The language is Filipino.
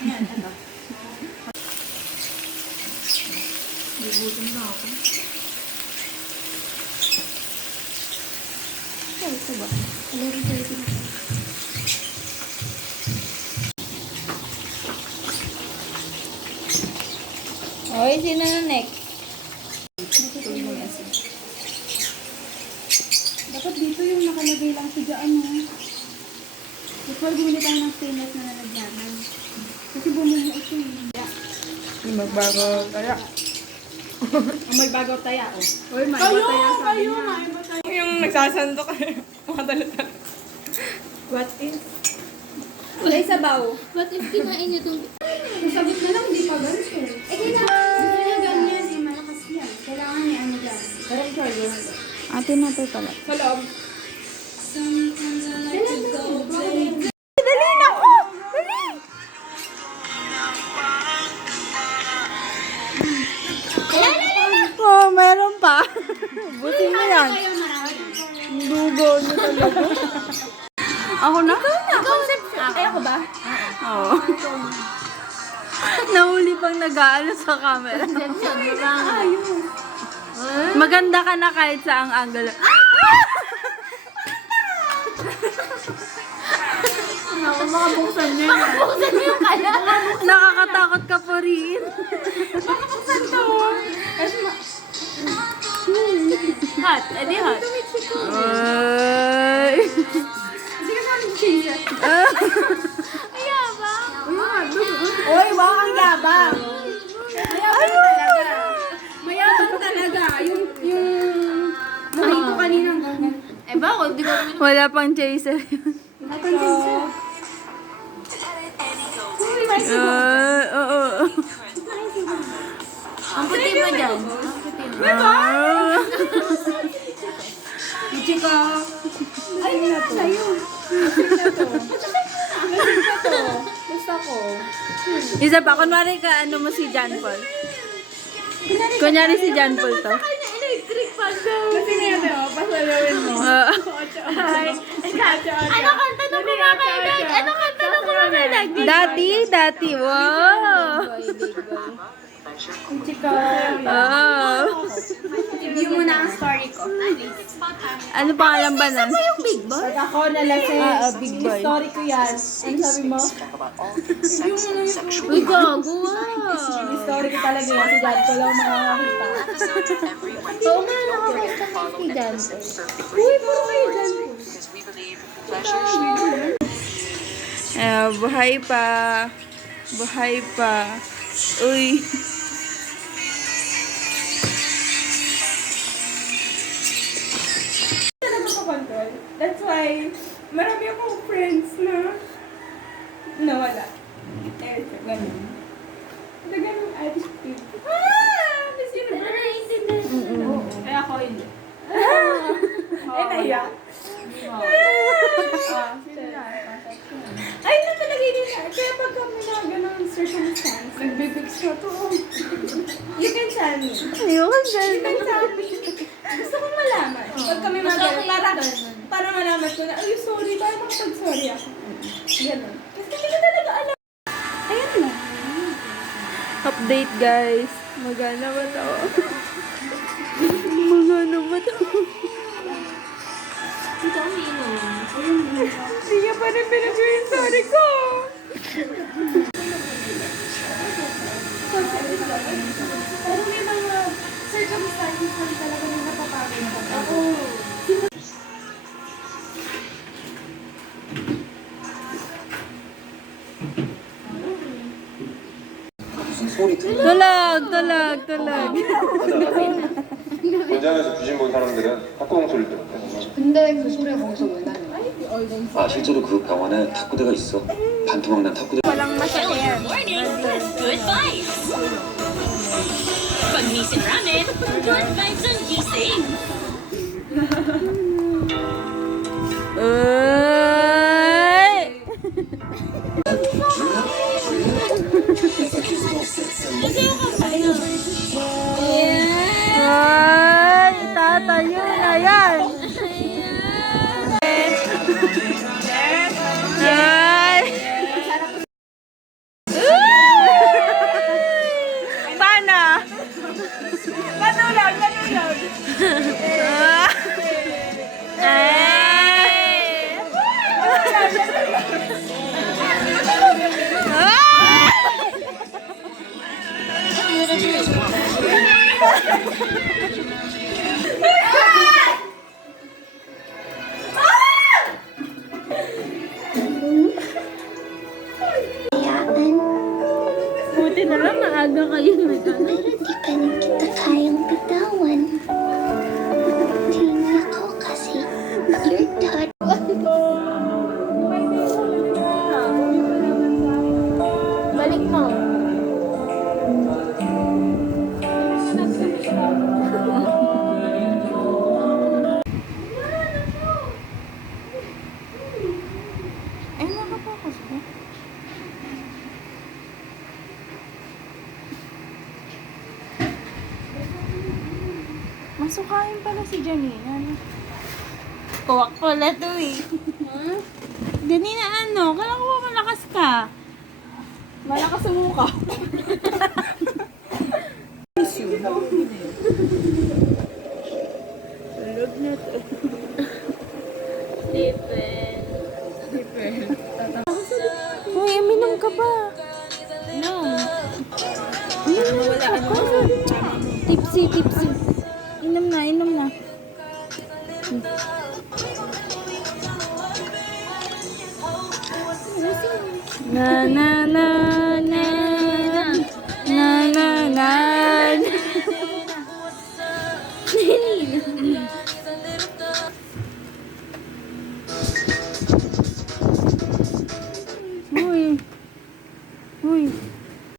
Yan, ano? Nagugutom na ako. Ay, ito ba? 11:30 na. Oy, sino na next? Dapat dito yung nakalagay lang siya dyan, no? Before bumili tayo ng stainless na nalagyanan. Kasi bumili ito yung Magbago kaya. may bago taya, oh. Oy, may Kayo! bataya sabi Kayo! niya. May bataya! Yung nagsasandok mga dala-dala. What if? Kulay sabaw. What if kinain niyo itong... Sagot na lang, di pa ganito. Eh, kailangan. Gusto niya ganyan, eh, malakas yan. Kailangan niya ano dyan. Parang charger. Ate na to pala. Sa loob. Dali na ko! Dali! Oh, meron pa. Busin mo yan. Dugo niyo talaga. Ako na? Ay, ako ba? Oo. Nahuli pang nag-aalo sa camera. Maganda ka na kahit sa ang angulo. Makabuksan niya. Buksan mo yung kala. Nakakatakot ka po rin. Makabuksan to. Hot. Edi hot. Ay. Hindi ka namin change. Kaya ba? Oy, wow, ang yabang. Mayabang talaga. Mayabang talaga. Yung mojito kaninang ganyan. Eh ba? Hindi ko naman. Wala pang chaser. Uy, may Oo. Ang puti mo dyan. Chika. Ay, na to. Sa'yo. Lasing na to. Lasing na to. Gusto ko. Isa pa, kunwari ka ano mo si John Paul. Kunyari si John Paul to. Electric fan daw. Lasing na yun, oh. Pasalawin mo. Ano kanta na kumakailag? Ano kanta na kumakailag? Dati, wow. Chika. Oh. Review mo na ang story ko. Ano pangalan ba nun? Yung big boy? Pag ako nalasing, Big boy. story ko yan. Ano sabi mo? Uy, gago ah. Yung story ko talaga yan. Si Dad ko lang makakakita. Oo nga, nakakita ko si Jan. Uy, puro kayo dyan. Buhay pa. Buhay pa. Uy. Control. That's why, marami akong friends na nawala. Eh, ganun. Ito ganun attitude. Miss Universe! Oo. Kaya ako hindi. Eh, naiyak. Sino na? Ay, natalagay din na. Kaya pag kami na ganun circumstance, nagbibig siya to. You can tell me. Ayoko dyan. You can tell me. Gusto kong malaman. Pag kami magano, para malaman ko na, ay, sorry, tayo makapag-sorry ako. Ganun. Kasi hindi ko talaga alam. Ayan na. Update guys. Magana ba to? Magana ba to? Ito ang inom. Hindi niya pa rin pinag yung sorry ko. Pero may mga circumstances na talaga yung napapagod ako. Ako. Tulag. 현장에서 귀신 본 사람들은 탁구공 소리를 들었대. 근데 그 소리가 거기서 왜 나는 거야? 아 실제로 그 병원에 탁구대가 있어. 반토막 난 탁구대. Walang masakyan. Good vibes! Pag Nissin Ramen, good vibes ang gising! Uy! Ay, tatayo na yan. Pero di pa rin kita kayang bitawan. Tingin ako kasi you're thought. Balik mo. Ay, nakapokus ba? Masukain pala si Janina. No? Kuwak pala to eh. Janina, ano? Kala ko ba malakas ka? Malakas sa mukha. Tulog na to. Uy, uminom ka pa. No. Uminom ka pa. Tipsy, tipsy. Inom na, inom na. Na na na na na na na. Uy. Uy.